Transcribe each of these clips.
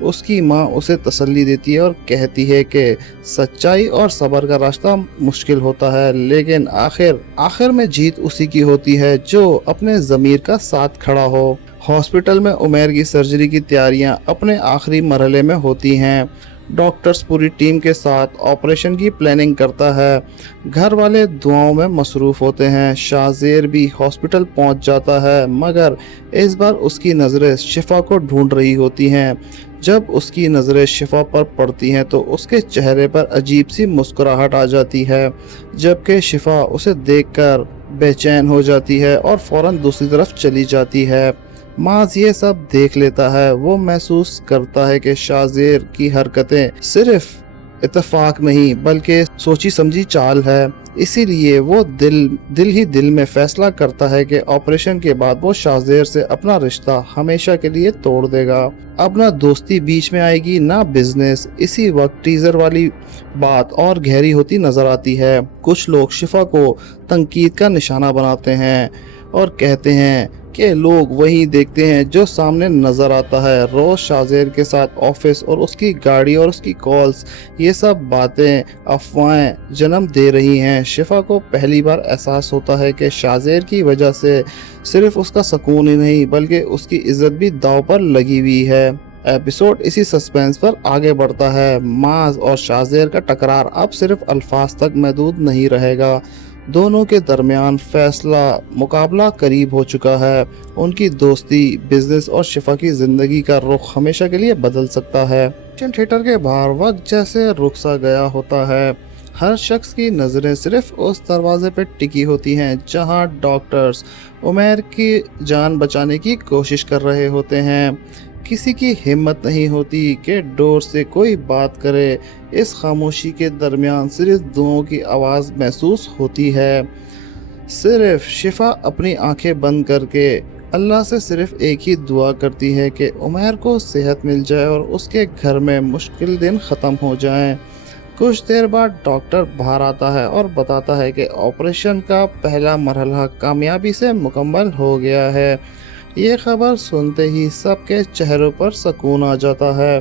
اس کی ماں اسے تسلی دیتی ہے اور کہتی ہے کہ سچائی اور صبر کا راستہ مشکل ہوتا ہے، لیکن آخر میں جیت اسی کی ہوتی ہے جو اپنے ضمیر کا ساتھ کھڑا ہو۔ ہاسپٹل میں عمیر کی سرجری کی تیاریاں اپنے آخری مرحلے میں ہوتی ہیں۔ ڈاکٹرز پوری ٹیم کے ساتھ آپریشن کی پلاننگ کرتا ہے۔ گھر والے دعاؤں میں مصروف ہوتے ہیں۔ شاہ زیر بھی ہاسپٹل پہنچ جاتا ہے، مگر اس بار اس کی نظریں شفا کو ڈھونڈ رہی ہوتی ہیں۔ جب اس کی نظریں شفا پر پڑتی ہیں تو اس کے چہرے پر عجیب سی مسکراہٹ آ جاتی ہے، جبکہ شفا اسے دیکھ کر بے چین ہو جاتی ہے اور فوراً دوسری طرف چلی جاتی ہے۔ معاذ یہ سب دیکھ لیتا ہے۔ وہ محسوس کرتا ہے کہ شاہ زیر کی حرکتیں صرف اتفاق نہیں بلکہ سوچی سمجھی چال ہے۔ اسی لیے وہ دل میں فیصلہ کرتا ہے کہ آپریشن کے بعد وہ شاہ زیر سے اپنا رشتہ ہمیشہ کے لیے توڑ دے گا۔ اب نہ دوستی بیچ میں آئے گی نہ بزنس۔ اسی وقت ٹیزر والی بات اور گہری ہوتی نظر آتی ہے۔ کچھ لوگ شفا کو تنقید کا نشانہ بناتے ہیں اور کہتے ہیں کہ لوگ وہی دیکھتے ہیں جو سامنے نظر آتا ہے۔ روز شاہ زیر کے ساتھ آفس اور اس کی گاڑی اور اس کی کالز، یہ سب باتیں افواہیں جنم دے رہی ہیں۔ شفا کو پہلی بار احساس ہوتا ہے کہ شاہ زیر کی وجہ سے صرف اس کا سکون ہی نہیں بلکہ اس کی عزت بھی داؤ پر لگی ہوئی ہے۔ ایپیسوڈ اسی سسپینس پر آگے بڑھتا ہے۔ معاذ اور شاہ زیر کا ٹکرار اب صرف الفاظ تک محدود نہیں رہے گا۔ دونوں کے درمیان فیصلہ مقابلہ قریب ہو چکا ہے۔ ان کی دوستی، بزنس اور شفا کی زندگی کا رخ ہمیشہ کے لیے بدل سکتا ہے۔ تھیٹر کے باہر وقت جیسے رک سا گیا ہوتا ہے۔ ہر شخص کی نظریں صرف اس دروازے پہ ٹکی ہوتی ہیں جہاں ڈاکٹرز عمیر کی جان بچانے کی کوشش کر رہے ہوتے ہیں۔ کسی کی ہمت نہیں ہوتی کہ ڈور سے کوئی بات کرے۔ اس خاموشی کے درمیان صرف دعاؤں کی آواز محسوس ہوتی ہے۔ صرف شفا اپنی آنکھیں بند کر کے اللہ سے صرف ایک ہی دعا کرتی ہے کہ عمیر کو صحت مل جائے اور اس کے گھر میں مشکل دن ختم ہو جائیں۔ کچھ دیر بعد ڈاکٹر باہر آتا ہے اور بتاتا ہے کہ آپریشن کا پہلا مرحلہ کامیابی سے مکمل ہو گیا ہے۔ یہ خبر سنتے ہی سب کے چہروں پر سکون آ جاتا ہے،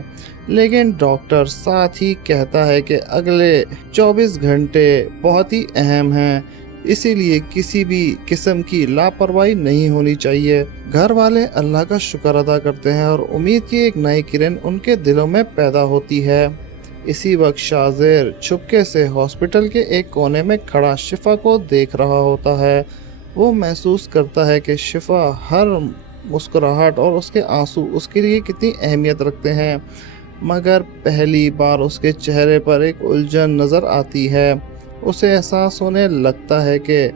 لیکن ڈاکٹر ساتھ ہی کہتا ہے کہ اگلے 24 گھنٹے بہت ہی اہم ہیں، اسی لیے کسی بھی قسم کی لاپرواہی نہیں ہونی چاہیے۔ گھر والے اللہ کا شکر ادا کرتے ہیں اور امید کی ایک نئی کرن ان کے دلوں میں پیدا ہوتی ہے۔ اسی وقت شاہ زیر چھپکے سے ہاسپٹل کے ایک کونے میں کھڑا شفا کو دیکھ رہا ہوتا ہے۔ وہ محسوس کرتا ہے کہ شفا ہر مسکراہٹ اور اس کے آنسو اس کے لیے کتنی اہمیت رکھتے ہیں، مگر پہلی بار اس کے چہرے پر ایک الجھن نظر آتی ہے۔ اسے احساس ہونے لگتا ہے کہ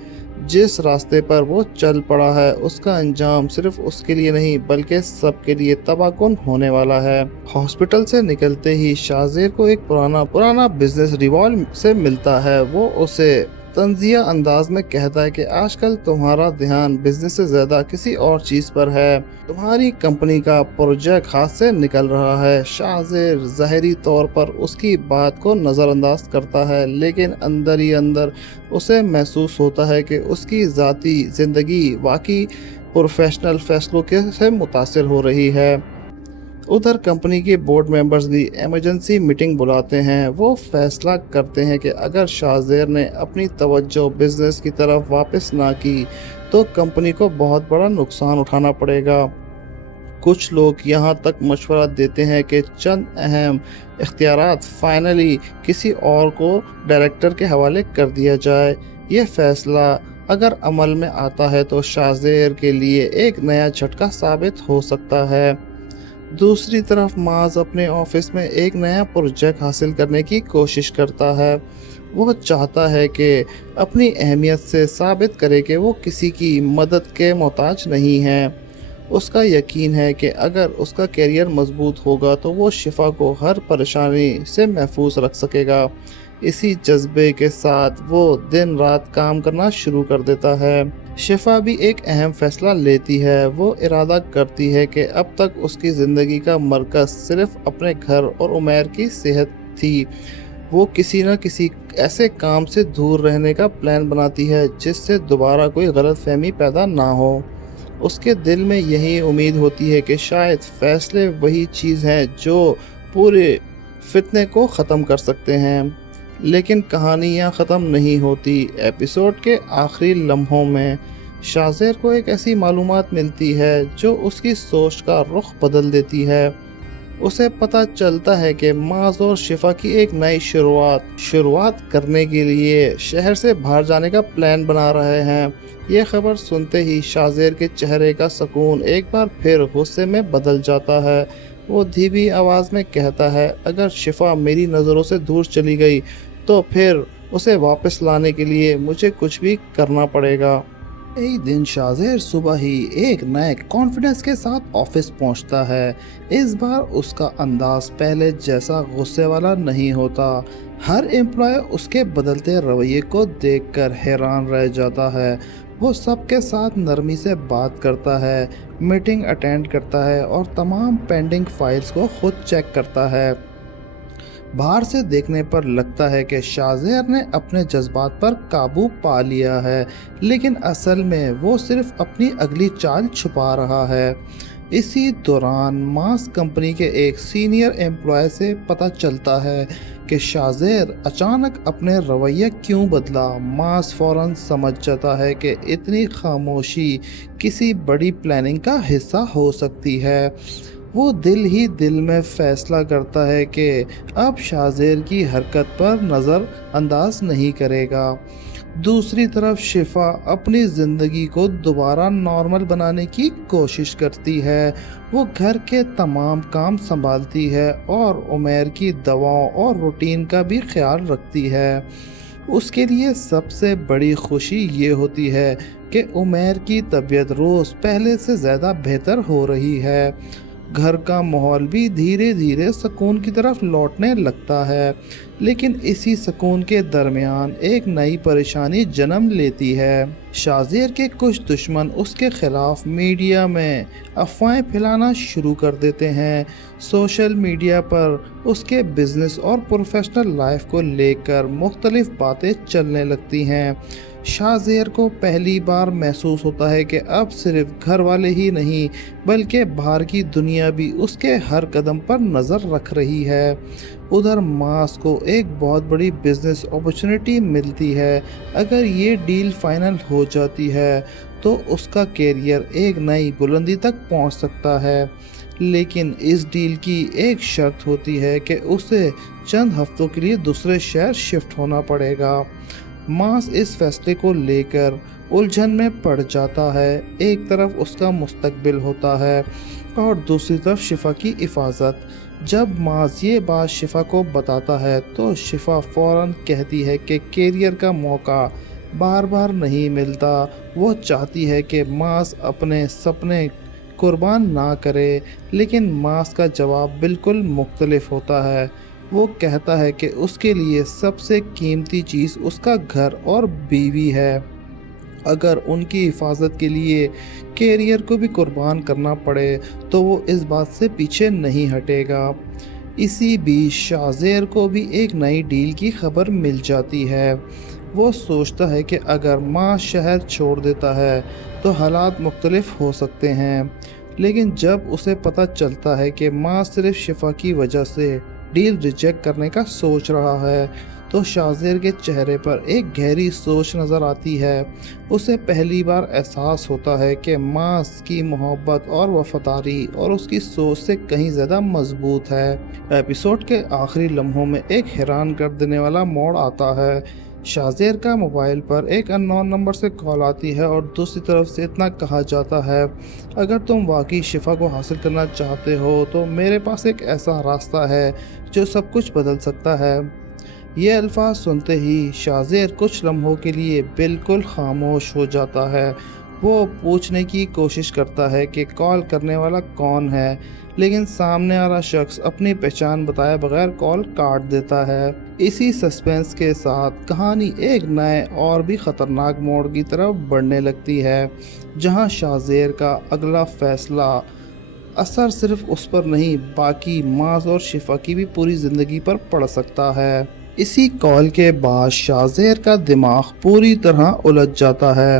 جس راستے پر وہ چل پڑا ہے اس کا انجام صرف اس کے لیے نہیں بلکہ سب کے لیے تباہ کن ہونے والا ہے۔ ہاسپٹل سے نکلتے ہی شاہ زیر کو ایک پرانا بزنس ریوال سے ملتا ہے۔ وہ اسے طنزیہ انداز میں کہتا ہے کہ آج کل تمہارا دھیان بزنس سے زیادہ کسی اور چیز پر ہے، تمہاری کمپنی کا پروجیکٹ ہاتھ سے نکل رہا ہے۔ شاہ زیر ظاہری طور پر اس کی بات کو نظر انداز کرتا ہے، لیکن اندر ہی اندر اسے محسوس ہوتا ہے کہ اس کی ذاتی زندگی واقعی پروفیشنل فیصلوں سے متاثر ہو رہی ہے۔ ادھر کمپنی کے بورڈ ممبرز بھی ایمرجنسی میٹنگ بلاتے ہیں۔ وہ فیصلہ کرتے ہیں کہ اگر شاہ زیر نے اپنی توجہ بزنس کی طرف واپس نہ کی تو کمپنی کو بہت بڑا نقصان اٹھانا پڑے گا۔ کچھ لوگ یہاں تک مشورہ دیتے ہیں کہ چند اہم اختیارات فائنلی کسی اور کو ڈائریکٹر کے حوالے کر دیا جائے۔ یہ فیصلہ اگر عمل میں آتا ہے تو شاہ زیر کے لیے ایک نیا جھٹکا ثابت ہو سکتا ہے۔ دوسری طرف معاذ اپنے آفس میں ایک نیا پروجیکٹ حاصل کرنے کی کوشش کرتا ہے۔ وہ چاہتا ہے کہ اپنی اہمیت سے ثابت کرے کہ وہ کسی کی مدد کے محتاج نہیں ہے۔ اس کا یقین ہے کہ اگر اس کا کیریئر مضبوط ہوگا تو وہ شفا کو ہر پریشانی سے محفوظ رکھ سکے گا۔ اسی جذبے کے ساتھ وہ دن رات کام کرنا شروع کر دیتا ہے۔ شفا بھی ایک اہم فیصلہ لیتی ہے۔ وہ ارادہ کرتی ہے کہ اب تک اس کی زندگی کا مرکز صرف اپنے گھر اور عمیر کی صحت تھی۔ وہ کسی نہ کسی ایسے کام سے دور رہنے کا پلان بناتی ہے جس سے دوبارہ کوئی غلط فہمی پیدا نہ ہو۔ اس کے دل میں یہی امید ہوتی ہے کہ شاید فیصلے وہی چیز ہیں جو پورے فتنے کو ختم کر سکتے ہیں، لیکن کہانیاں ختم نہیں ہوتی۔ ایپیسوڈ کے آخری لمحوں میں شاہزیر کو ایک ایسی معلومات ملتی ہے جو اس کی سوچ کا رخ بدل دیتی ہے۔ اسے پتہ چلتا ہے کہ معاذ اور شفا کی ایک نئی شروعات کرنے کے لیے شہر سے باہر جانے کا پلان بنا رہے ہیں۔ یہ خبر سنتے ہی شاہزیر کے چہرے کا سکون ایک بار پھر غصے میں بدل جاتا ہے۔ وہ دھیمی آواز میں کہتا ہے، اگر شفا میری نظروں سے دور چلی گئی تو پھر اسے واپس لانے کے لیے مجھے کچھ بھی کرنا پڑے گا۔ یہی دن شاہزیر صبح ہی ایک نئے کانفیڈنس کے ساتھ آفس پہنچتا ہے۔ اس بار اس کا انداز پہلے جیسا غصے والا نہیں ہوتا۔ ہر امپلائی اس کے بدلتے رویے کو دیکھ کر حیران رہ جاتا ہے۔ وہ سب کے ساتھ نرمی سے بات کرتا ہے، میٹنگ اٹینڈ کرتا ہے اور تمام پینڈنگ فائلز کو خود چیک کرتا ہے۔ باہر سے دیکھنے پر لگتا ہے کہ شاہزیر نے اپنے جذبات پر قابو پا لیا ہے، لیکن اصل میں وہ صرف اپنی اگلی چال چھپا رہا ہے۔ اسی دوران ماس کمپنی کے ایک سینئر امپلائی سے پتہ چلتا ہے کہ شاہزیر اچانک اپنے رویہ کیوں بدلا۔ ماس فوراً سمجھ جاتا ہے کہ اتنی خاموشی کسی بڑی پلاننگ کا حصہ ہو سکتی ہے۔ وہ دل ہی دل میں فیصلہ کرتا ہے کہ اب شاہزیر کی حرکت پر نظر انداز نہیں کرے گا۔ دوسری طرف شفا اپنی زندگی کو دوبارہ نارمل بنانے کی کوشش کرتی ہے۔ وہ گھر کے تمام کام سنبھالتی ہے اور عمیر کی دواؤں اور روٹین کا بھی خیال رکھتی ہے۔ اس کے لیے سب سے بڑی خوشی یہ ہوتی ہے کہ عمیر کی طبیعت روز پہلے سے زیادہ بہتر ہو رہی ہے۔ گھر کا ماحول بھی دھیرے دھیرے سکون کی طرف لوٹنے لگتا ہے، لیکن اسی سکون کے درمیان ایک نئی پریشانی جنم لیتی ہے۔ شاہزیر کے کچھ دشمن اس کے خلاف میڈیا میں افواہیں پھیلانا شروع کر دیتے ہیں۔ سوشل میڈیا پر اس کے بزنس اور پروفیشنل لائف کو لے کر مختلف باتیں چلنے لگتی ہیں۔ شاہزیر کو پہلی بار محسوس ہوتا ہے کہ اب صرف گھر والے ہی نہیں بلکہ باہر کی دنیا بھی اس کے ہر قدم پر نظر رکھ رہی ہے۔ ادھر ماس کو ایک بہت بڑی بزنس اپرچونٹی ملتی ہے۔ اگر یہ ڈیل فائنل ہو جاتی ہے تو اس کا کیریئر ایک نئی بلندی تک پہنچ سکتا ہے، لیکن اس ڈیل کی ایک شرط ہوتی ہے کہ اسے چند ہفتوں کے لیے دوسرے شہر شفٹ ہونا پڑے گا۔ ماس اس فیصلے کو لے کر الجھن میں پڑ جاتا ہے۔ ایک طرف اس کا مستقبل ہوتا ہے اور دوسری طرف شفا کی حفاظت۔ جب ماس یہ بات شفا کو بتاتا ہے تو شفا فوراً کہتی ہے کہ کیریئر کا موقع بار بار نہیں ملتا۔ وہ چاہتی ہے کہ ماس اپنے سپنے قربان نہ کرے، لیکن ماس کا جواب بالکل مختلف ہوتا ہے۔ وہ کہتا ہے کہ اس کے لیے سب سے قیمتی چیز اس کا گھر اور بیوی ہے۔ اگر ان کی حفاظت کے لیے کیریئر کو بھی قربان کرنا پڑے تو وہ اس بات سے پیچھے نہیں ہٹے گا۔ اسی بیچ شاہزیر کو بھی ایک نئی ڈیل کی خبر مل جاتی ہے۔ وہ سوچتا ہے کہ اگر ماں شہر چھوڑ دیتا ہے تو حالات مختلف ہو سکتے ہیں، لیکن جب اسے پتہ چلتا ہے کہ ماں صرف شفا کی وجہ سے ڈیل ریجیکٹ کرنے کا سوچ رہا ہے تو شاہزیر کے چہرے پر ایک گہری سوچ نظر آتی ہے۔ اسے پہلی بار احساس ہوتا ہے کہ ماس کی محبت اور وفاداری اور اس کی سوچ سے کہیں زیادہ مضبوط ہے۔ ایپیسوڈ کے آخری لمحوں میں ایک حیران کر دینے والا موڑ آتا ہے۔ شاہزیر کا موبائل پر ایک ان نون نمبر سے کال آتی ہے اور دوسری طرف سے اتنا کہا جاتا ہے، اگر تم واقعی شفا کو حاصل کرنا چاہتے ہو تو میرے پاس ایک ایسا راستہ ہے جو سب کچھ بدل سکتا ہے۔ یہ الفاظ سنتے ہی شاہزیر کچھ لمحوں کے لیے بالکل خاموش ہو جاتا ہے۔ وہ پوچھنے کی کوشش کرتا ہے کہ کال کرنے والا کون ہے، لیکن سامنے والا شخص اپنی پہچان بتائے بغیر کال کاٹ دیتا ہے۔ اسی سسپینس کے ساتھ کہانی ایک نئے اور بھی خطرناک موڑ کی طرف بڑھنے لگتی ہے، جہاں شاہزیر کا اگلا فیصلہ اثر صرف اس پر نہیں باقی ماس اور شفا کی بھی پوری زندگی پر پڑ سکتا ہے۔ اسی کال کے بعد شاہزیر کا دماغ پوری طرح الجھ جاتا ہے۔